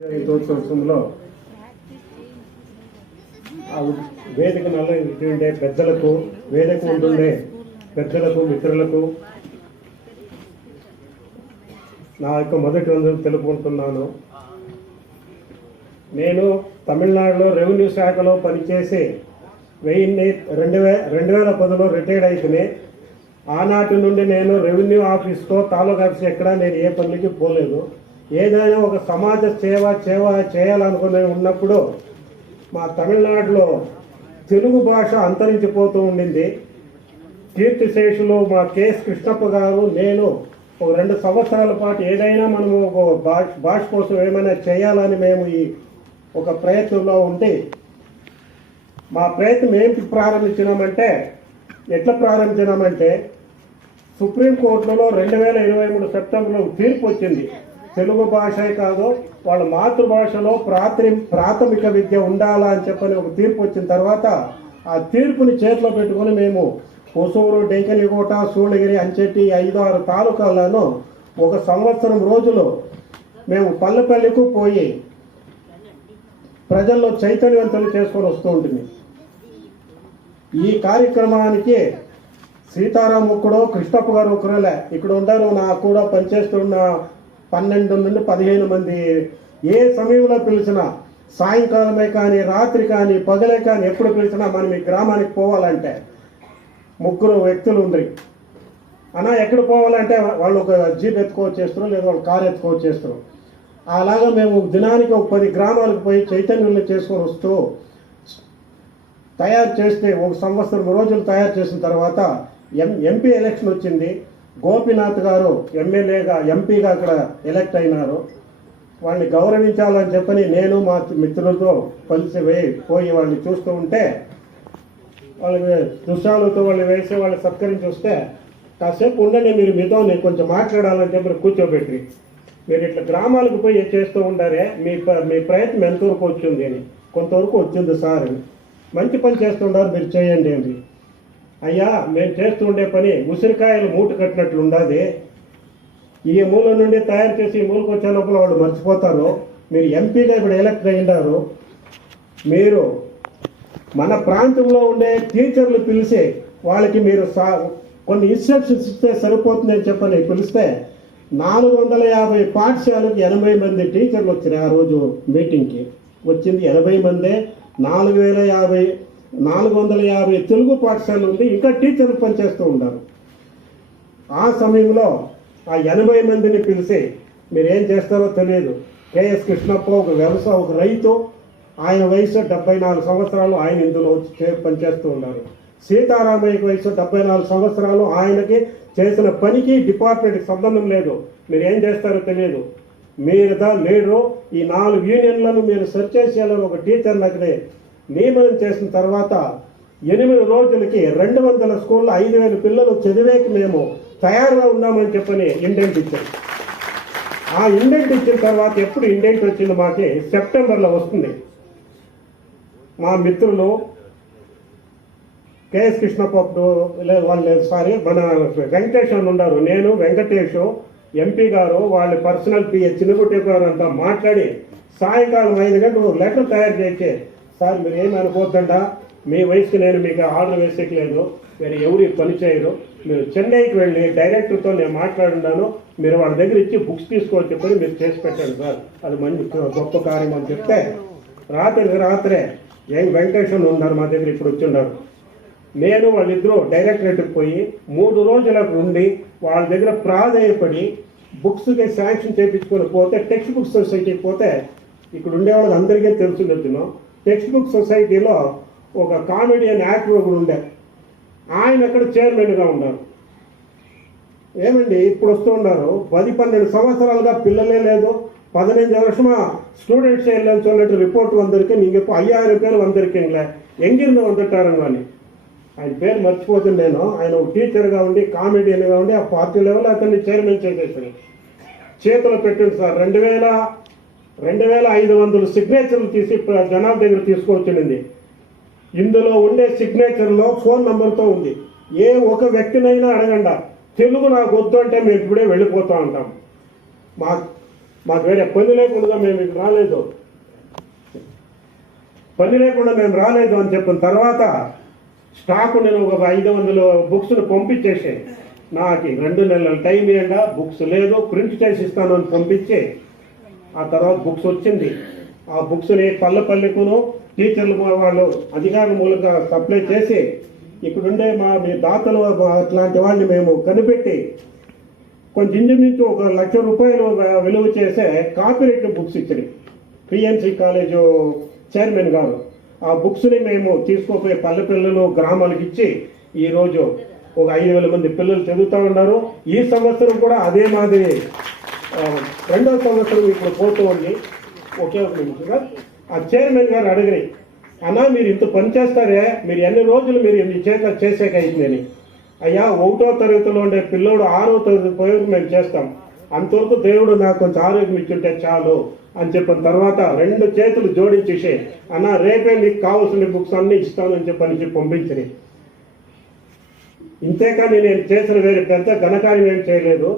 సంవత్సరంలో వేదిక నల్లంటే పెద్దలకు, వేదిక ఉంటుండే పెద్దలకు, మిత్రులకు నా యొక్క మొదటి వందలు తెలుపుకుంటున్నాను. నేను తమిళనాడులో రెవెన్యూ శాఖలో పనిచేసి 2010లో రిటైర్డ్ అయితేనే ఆనాటి నుండి నేను రెవెన్యూ ఆఫీస్కో తాలూకా ఆఫీస్ ఎక్కడా నేను ఏ పనికి పోలేదు. ఏదైనా ఒక సమాజ సేవ చేయాలనుకునే ఉన్నప్పుడు మా తమిళనాడులో తెలుగు భాష అంతరించిపోతూ ఉండింది. కీర్తిశేషులు మా కెఎస్ కృష్ణప్ప గారు, నేను ఒక 2 సంవత్సరాల పాటు ఏదైనా మనము భాష కోసం ఏమైనా చేయాలని మేము ఈ ఒక ప్రయత్నంలో ఉండి మా ప్రయత్నం ఏంటి ఎట్లా ప్రారంభించినామంటే సుప్రీంకోర్టులో 2023 సెప్టెంబర్లో తీర్పు వచ్చింది. తెలుగు భాషే కాదు, వాళ్ళ మాతృభాషలో ప్రాథమిక విద్య ఉండాలా అని చెప్పని ఒక తీర్పు వచ్చిన తర్వాత ఆ తీర్పుని చేతిలో పెట్టుకుని మేము హొసూరు, డెంకనికోట, సూళగిరి, అంచెట్టి 5-6 తాలూకాలను 1 సంవత్సరం రోజులు మేము పల్లెపల్లికు పోయి ప్రజల్లో చైతన్యవంతులు చేసుకొని వస్తూ ఉంటుంది. ఈ కార్యక్రమానికి సీతారాముక్కడో కృష్ణప్ప గారు ఒకరేలే ఇక్కడ ఉంటారు. నాకు కూడా పనిచేస్తున్న 12 నుండి 15 మంది ఏ సమయంలో పిలిచినా, సాయంకాలమే కానీ, రాత్రి కానీ, పగలే కానీ, ఎప్పుడు పిలిచినా మనం ఈ గ్రామానికి పోవాలంటే 3 వ్యక్తులు ఉండ్రి. అన్నా ఎక్కడ పోవాలంటే వాళ్ళు ఒక జీప్ ఎత్తుకోవచ్చేస్తారు, లేదా వాళ్ళు కారు ఎత్తుకోవచ్చేస్తారు. అలాగా మేము దినానికి ఒక 10 గ్రామాలకు పోయి చైతన్యుల్ని చేసుకొని వస్తూ తయారు చేస్తే 1 సంవత్సరం రోజులు తయారు చేసిన తర్వాత ఎంపీ ఎలక్షన్ వచ్చింది. గోపీనాథ్ గారు ఎమ్మెల్యేగా, ఎంపీగా అక్కడ ఎలక్ట్ అయినారు. వాళ్ళని గౌరవించాలని చెప్పని నేను మా మిత్రులతో కలిసి పోయి వాళ్ళని చూస్తూ ఉంటే వాళ్ళకి దృశ్యాలతో వాళ్ళు వేసి వాళ్ళని సత్కరించి వస్తే కాసేపు ఉండండి, మీరు మీతో నేను కొంచెం మాట్లాడాలని చెప్పి కూర్చోబెట్టి, మీరు ఇట్లా గ్రామాలకు పోయి చేస్తూ ఉంటారే, మీ ప్రయత్నం ఎంతవరకు వచ్చింది అని. కొంతవరకు వచ్చింది సార్, మంచి పని చేస్తుండారు, మీరు చేయండి అండి. అయ్యా మేము చేస్తూ ఉండే పని ఉసిరికాయలు మూట కట్టినట్లు ఉండాది. ఈ మూల నుండి తయారు చేసి ఈ మూలకు వచ్చే లోపల వాళ్ళు మర్చిపోతారు. మీరు ఎంపీగా ఇప్పుడు ఎలక్ట్ అయ్యారు. మీరు మన ప్రాంతంలో ఉండే టీచర్లు పిలిచి వాళ్ళకి మీరు కొన్ని ఇన్స్ట్రక్షన్స్ ఇస్తే సరిపోతుందని చెప్పని పిలిస్తే 450 పాఠశాలకు 80 మంది టీచర్లు వచ్చినారు. ఆ రోజు మీటింగ్కి వచ్చింది 80 మందే. 450 తెలుగు పాఠశాలలు ఉంది, ఇంకా టీచర్లు పనిచేస్తూ ఉంటారు. ఆ సమయంలో ఆ 80 మందిని పిలిచి మీరు ఏం చేస్తారో తెలియదు. కెఎస్ కృష్ణప్ప ఒక రైతు, ఆయన వయసు 74 సంవత్సరాలు, ఆయన ఇందులో పనిచేస్తూ ఉన్నారు. సీతారామయ్యకి వయసు 74 సంవత్సరాలు, ఆయనకి చేసిన పనికి డిపార్ట్మెంట్కి సంబంధం లేదు. మీరు ఏం చేస్తారో తెలియదు. మీరుదా లీడరు, ఈ 4 యూనియన్లను మీరు సెర్చ్ చేసేయాలని ఒక టీచర్ నగరే నియమనం చేసిన తర్వాత 8 రోజులకి 200 స్కూల్లో 5,000 పిల్లలు చదివేకి మేము తయారుగా ఉన్నామని చెప్పని ఇండెంట్ ఇచ్చాం. ఆ ఇండెంట్ ఇచ్చిన తర్వాత ఎప్పుడు ఇండెంట్ వచ్చింది మాకి సెప్టెంబర్లో వస్తుంది. మా మిత్రులు కెఎస్ కృష్ణప్ప మన వెంకటేష్ అని ఉన్నారు, నేను వెంకటేష్, ఎంపీ గారు, వాళ్ళ పర్సనల్ పిఏ చిన్నగుట్టి గారు అంతా మాట్లాడి సాయంకాలం 5 గంటలకు లెటర్ తయారు చేసే, సార్ మీరు ఏమి అనుకోవద్దండా, మీ వయసుకి నేను మీకు ఆర్డర్ వేసేయలేదు, మీరు ఎవరు పని చేయరు, మీరు చెన్నైకి వెళ్ళి డైరెక్టర్తో నేను మాట్లాడున్నాను, మీరు వాళ్ళ దగ్గర ఇచ్చి బుక్స్ తీసుకోవచ్చు చెప్పని మీరు చేసి పెట్టండి సార్, అది మంచి గొప్ప కార్యం అని చెప్తే రాత్రే వెంకటేశ్వర ఉన్నారు మా దగ్గర, ఇప్పుడు వచ్చిన్నారు. నేను వాళ్ళిద్దరూ డైరెక్టరేట్కి పోయి 3 రోజులకు ఉండి వాళ్ళ దగ్గర ప్రాధేయపడి బుక్స్కి శాంక్షన్ చేయించుకొని పోతే, టెక్స్ట్ బుక్ సొసైటీకి పోతే ఇక్కడ ఉండేవాళ్ళకి అందరికీ తెలుసుకుంటున్నాం. టెక్స్ట్ బుక్ సొసైటీలో ఒక కామెడియన్ యాక్టర్ ఒకడు ఉండే, ఆయన అక్కడ చైర్మన్గా ఉన్నారు. ఏమండి ఇప్పుడు వస్తూ ఉన్నారు, 10-12 సంవత్సరాలుగా పిల్లలే లేదు, 15 வருஷமா ஸ்டூடெண்ட்ஸே இல்லைன்னு சொல்லிட்டு ரிப்போர்ட் வந்திருக்கு, நீங்கள் இப்போ 5000 பேர் வந்திருக்கீங்களே, எங்கிருந்து வந்துட்டாருங்க అని. ఆయన పేరు మర్చిపోతుంది నేను. ఆయన ఒక టీచర్గా ఉండి, కామెడియన్గా ఉండి ఆ పార్టీ లెవెల్ అతన్ని చైర్మన్ చేసేసారు. చేతులు పెట్టండి సార్, 2,500 సిగ్నేచర్లు తీసి జనాల దగ్గర తీసుకొచ్చింది. ఇందులో ఉండే సిగ్నేచర్లో ఫోన్ నెంబర్తో ఉంది. ఏ ఒక వ్యక్తినైనా అడగండి, తెలుగు నాకు వద్దు అంటే మేము ఇప్పుడే వెళ్ళిపోతూ ఉంటాం. మా మాకు వేరే పని లేకుండా మేము ఇక్కడ రాలేదు, పని లేకుండా మేము రాలేదు అని చెప్పిన తర్వాత స్టాక్ నేను ఒక 500 బుక్స్ను పంపించేసి, నాకు 2 నెలల టైం ఇవ్వండి, బుక్స్ లేదు ప్రింట్ చేసి ఇస్తాను అని పంపించి, ఆ తర్వాత బుక్స్ వచ్చింది. ఆ బుక్స్ని పల్లెకును టీచర్లు వాళ్ళు అధికారుల మూలంగా సప్లై చేసి ఇక్కడుండే మీ దాతలు అట్లాంటి వాళ్ళని మేము కనిపెట్టి కొంచెం ఇంచుమించు 1 లక్ష రూపాయలు విలువ చేసే కాపీరైట్ బుక్స్ ఇచ్చింది పిఎన్సి కాలేజు చైర్మన్ గారు. ఆ బుక్స్ని మేము తీసుకుపోయి పల్లె పిల్లలు గ్రామాలకు ఇచ్చి ఈరోజు ఒక 5,000 మంది పిల్లలు చదువుతూ ఉన్నారు. ఈ సంవత్సరం కూడా అదే మాదిరి 2వ సంవత్సరం ఇప్పుడు పోతూ ఉంది. ఒకే ఒక నిమిషంగా ఆ చైర్మన్ గారు అడిగిరి, అన్నా మీరు ఇంత పని చేస్తారే, మీరు ఎన్ని రోజులు మీరు మీ చేత చేసేకైందని. అయ్యా 1వ తరగతిలో ఉండే పిల్లోడు 6వ తరగతి పోయి మేము చేస్తాం, అంతవరకు దేవుడు నాకు కొంచెం ఆరోగ్యం ఇచ్చుంటే చాలు అని చెప్పిన తర్వాత 2 చేతులు జోడించేసి, అన్న రేపే మీకు కావాల్సిన బుక్స్ అన్నీ ఇస్తానని చెప్పి పంపించినాయి. ఇంతేకాని నేను చేసిన వేరే పెద్ద ఘనకార్యం ఏం చేయలేదు.